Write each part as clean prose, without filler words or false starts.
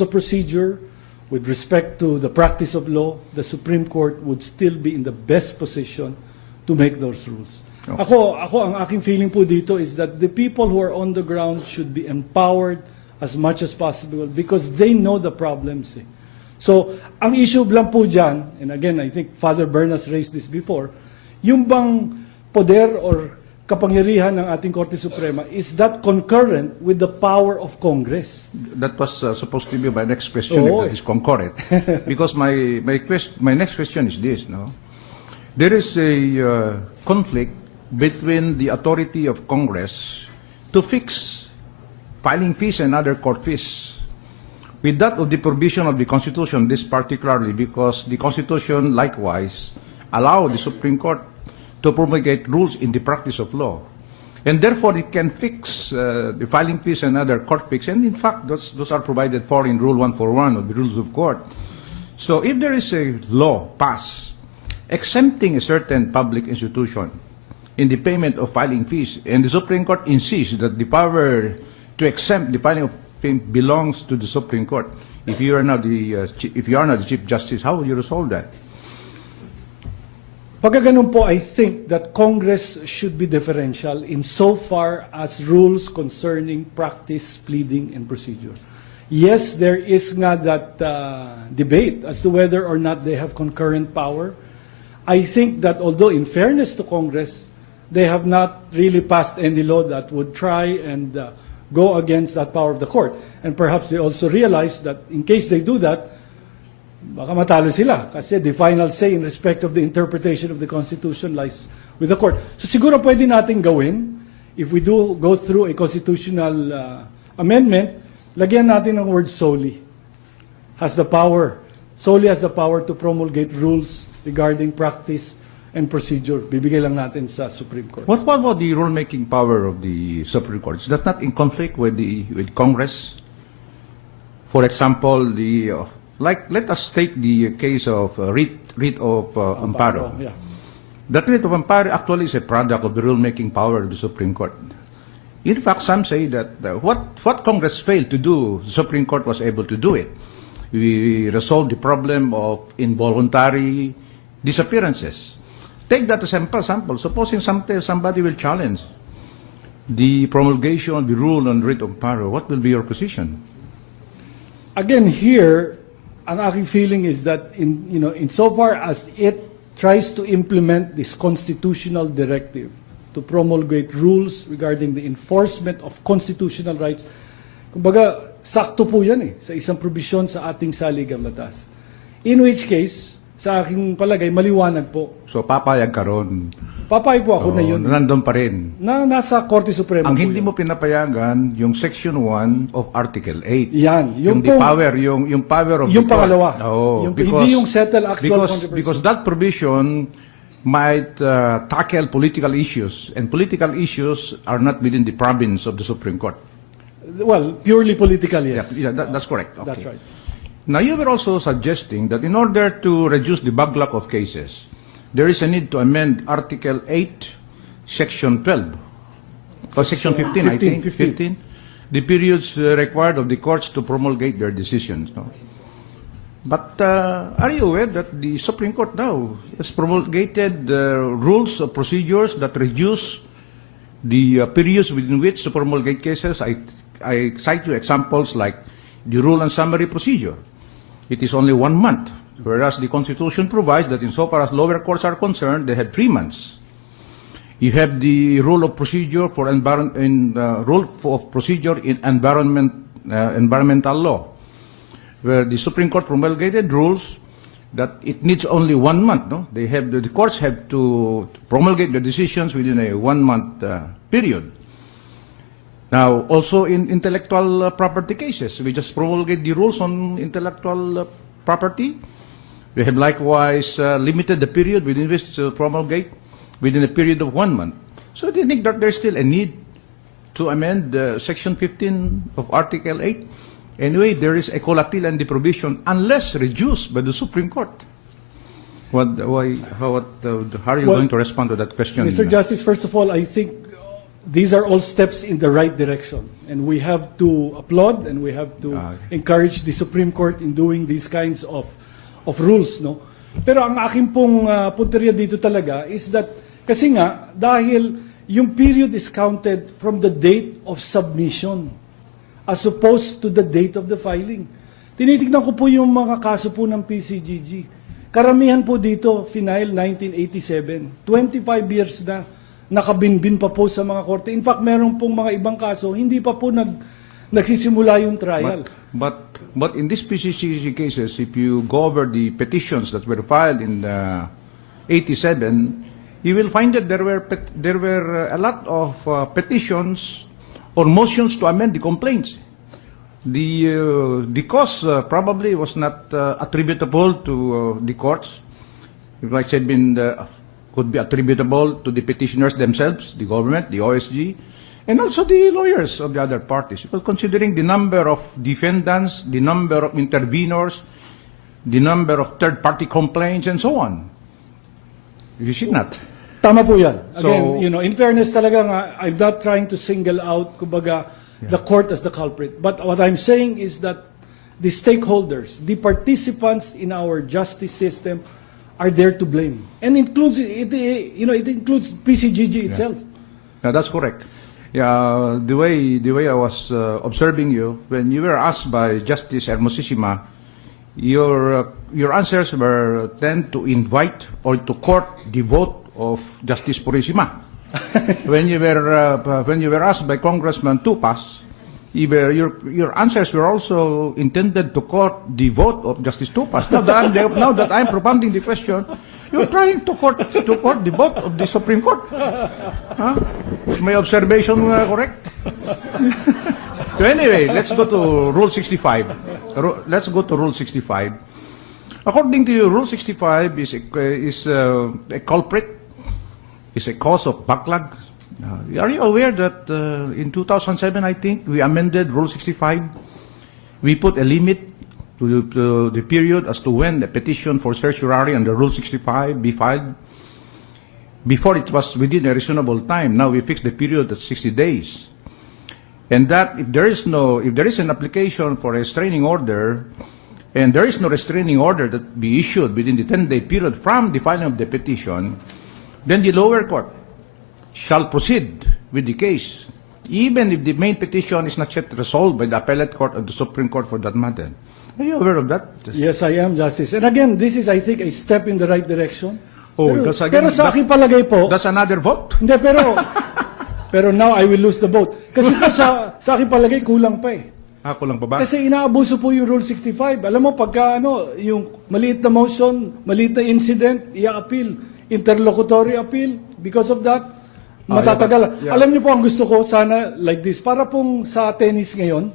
of procedure, with respect to the practice of law, the Supreme Court would still be in the best position to make those rules. Ako ang aking feeling po dito is that the people who are on the ground should be empowered as much as possible because they know the problems. So, ang issue lang po dyan, and again, I think Father Bernas raised this before, yung bang poder or kapangyarihan ng ating Korte Suprema, is that concurrent with the power of Congress? That was supposed to be my next question, if that is concurrent. Because my next question is this, no? There is a conflict between the authority of Congress to fix filing fees and other court fees with that of the provision of the Constitution, this particularly because the Constitution likewise allow the Supreme Court to promulgate rules in the practice of law. And therefore, it can fix the filing fees and other court fees. And in fact, those are provided for in Rule 141 of the Rules of Court. So if there is a law passed exempting a certain public institution in the payment of filing fees, and the Supreme Court insists that the power to exempt the filing of fees belongs to the Supreme Court. If you are not the Chief Justice, how will you resolve that? Pagka ganun po, I think that Congress should be differential in so far as rules concerning practice, pleading, and procedure. Yes, there is nga that debate as to whether or not they have concurrent power. I think that although in fairness to Congress, they have not really passed any law that would try and go against that power of the court. And perhaps they also realize that in case they do that, baka matalo sila kasi the final say in respect of the interpretation of the Constitution lies with the court. So siguro pwede natin gawin, if we do go through a constitutional amendment, lagyan natin ng word solely. Solely has the power to promulgate rules regarding practice and procedure. Bibigay lang natin sa Supreme Court. What about the rulemaking power of the Supreme Court? Is that not in conflict with Congress? For example, let us take the case of writ of amparo. Yeah. That writ of amparo actually is a product of the rulemaking power of the Supreme Court. In fact, some say that what Congress failed to do, the Supreme Court was able to do it. We resolved the problem of involuntary disappearances. Take that as a sample. Supposing somebody will challenge the promulgation of the rule on writ of amparo, what will be your position? Again, here, ang aking feeling is that in so far as it tries to implement this constitutional directive to promulgate rules regarding the enforcement of constitutional rights, kumbaga, sakto po yan sa isang probisyon sa ating saligang batas. In which case, sa aking palagay, maliwanag po. So papayag ka ron? Papayag po ako na yun. Nandun pa rin? Nasa Korte Suprema ang po hindi yun. mo pinapayagan, yung Section 1 of Article 8. Yan. Yung power of yung the court. pangalawa. Hindi yung settle actual controversy. Because that provision might tackle political issues, and political issues are not within the province of the Supreme Court. Well, purely political, yes. Yeah, that's correct. Okay. That's right. Now, you were also suggesting that in order to reduce the backlog of cases, there is a need to amend Article 8, Section 12, or Section 15, I think. 15. The periods required of the courts to promulgate their decisions. No? But are you aware that the Supreme Court now has promulgated rules of procedures that reduce the periods within which to promulgate cases? I cite you examples like the rule and summary procedure. It is only 1 month, whereas the Constitution provides that insofar as lower courts are concerned, they have 3 months. You have the rule of procedure for environmental law, where the Supreme Court promulgated rules that it needs only 1 month. No, the courts have to promulgate their decisions within a 1 month period. Now, also in intellectual property cases, we just promulgate the rules on intellectual property. We have likewise limited the period within which to promulgate within a period of 1 month. So do you think that there's still a need to amend Section 15 of Article 8? Anyway, there is a collateral provision unless reduced by the Supreme Court. How are you going to respond to that question? Mr. Justice, first of all, I think these are all steps in the right direction. And we have to applaud and we have to encourage the Supreme Court in doing these kinds of rules, no? Pero ang aking pong punteriya dito talaga is that, kasi nga, dahil yung period is counted from the date of submission as opposed to the date of the filing. Tinitignan ko po yung mga kaso po ng PCGG. Karamihan po dito, final 1987. 25 years na, nakabinbin pa po sa mga korte. In fact, meron pong mga ibang kaso, hindi pa po nagsisimula yung trial. But in these PCGG cases, if you go over the petitions that were filed in 87, you will find that there were a lot of petitions or motions to amend the complaints. The cause probably was not attributable to the courts. It might have been could be attributable to the petitioners themselves, the government, the OSG, and also the lawyers of the other parties. Because considering the number of defendants, the number of intervenors, the number of third-party complaints, and so on, you should not. Tama po yan. Again, in fairness talaga nga, I'm not trying to single out, kumbaga, the court as the culprit. But what I'm saying is that the stakeholders, the participants in our justice system are there to blame. And it includes PCGG itself. Yeah, that's correct. Yeah, the way I was observing you, when you were asked by Justice Hermosissima, your answers were tend to invite or to court the vote of Justice Purissima. when you were asked by Congressman Tupas, your answers were also intended to court the vote of Justice Tupas. Now that I'm propounding the question, you're trying to court the vote of the Supreme Court. Huh? Is my observation correct? So anyway, let's go to Rule 65. Let's go to Rule 65. According to you, Rule 65 is a culprit. Is a cause of backlog. Are you aware that in 2007, I think, we amended Rule 65? We put a limit to the period as to when a petition for certiorari under Rule 65 be filed. Before it was within a reasonable time. Now we fix the period at 60 days. And that if there is an application for a restraining order, and there is no restraining order that be issued within the 10-day period from the filing of the petition, then the lower court shall proceed with the case, even if the main petition is not yet resolved by the appellate court or the Supreme Court for that matter. Are you aware of that? Yes, I am, Justice. And again, this is, I think, a step in the right direction. Oh, pero sa aking palagay po... That's another vote? Hindi, pero now I will lose the vote. Kasi po sa aking palagay, kulang pa eh. Kulang pa ba? Kasi inaabuso po yung Rule 65. Alam mo, pagka yung maliit na motion, maliit na incident, i-appeal. Interlocutory appeal. Because of that, matatagal. Yeah. Alam niyo po, ang gusto ko sana like this. Para pong sa tennis ngayon,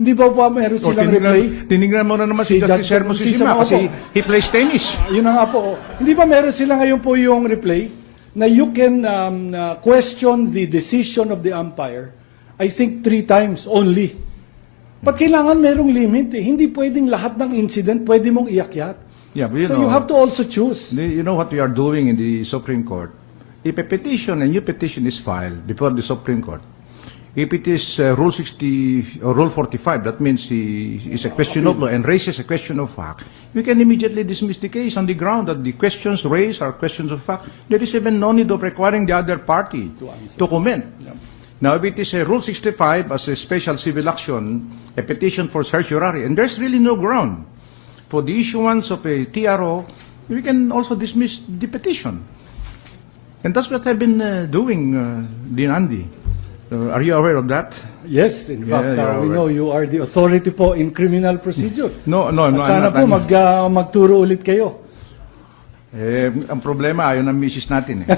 hindi ba meron silang replay? Tinignan mo na naman si Justice Hermosissima kasi he plays tennis. Yun na nga po. Hindi ba meron sila ngayon po yung replay na you can question the decision of the umpire, I think 3 times only. But kailangan merong limit eh. Hindi pwedeng lahat ng incident pwede mong iakyat. Yeah, but you have to also choose. You know what we are doing in the Supreme Court? If a new petition is filed before the Supreme Court, if it is Rule 60 or Rule 45, that means is a question of law and raises a question of fact, we can immediately dismiss the case on the ground that the questions raised are questions of fact. There is even no need of requiring the other party to comment. Yeah. Now, if it is a Rule 65 as a special civil action, a petition for certiorari, and there's really no ground for the issuance of a TRO, we can also dismiss the petition. And that's what I've been doing, Dean Andy. Are you aware of that? Yes, in fact, we know you are the authority po in criminal procedure. No, at sana po magturo ulit kayo. Ang problema, ayaw ng misis natin eh.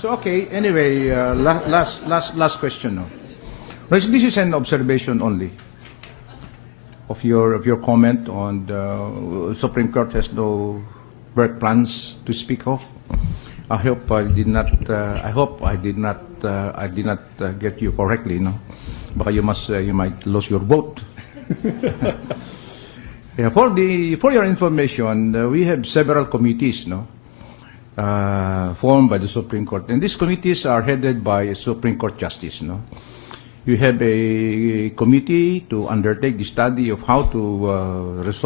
So, okay, anyway, last question. No? This is an observation only of your comment on the Supreme Court has no work plans to speak of. I hope I did not get you correctly, no? Baka you might lose your vote. Yeah, for your information, we have several committees, no? formed by the Supreme Court. And these committees are headed by a Supreme Court justice. No? You have a committee to undertake the study of how to resolve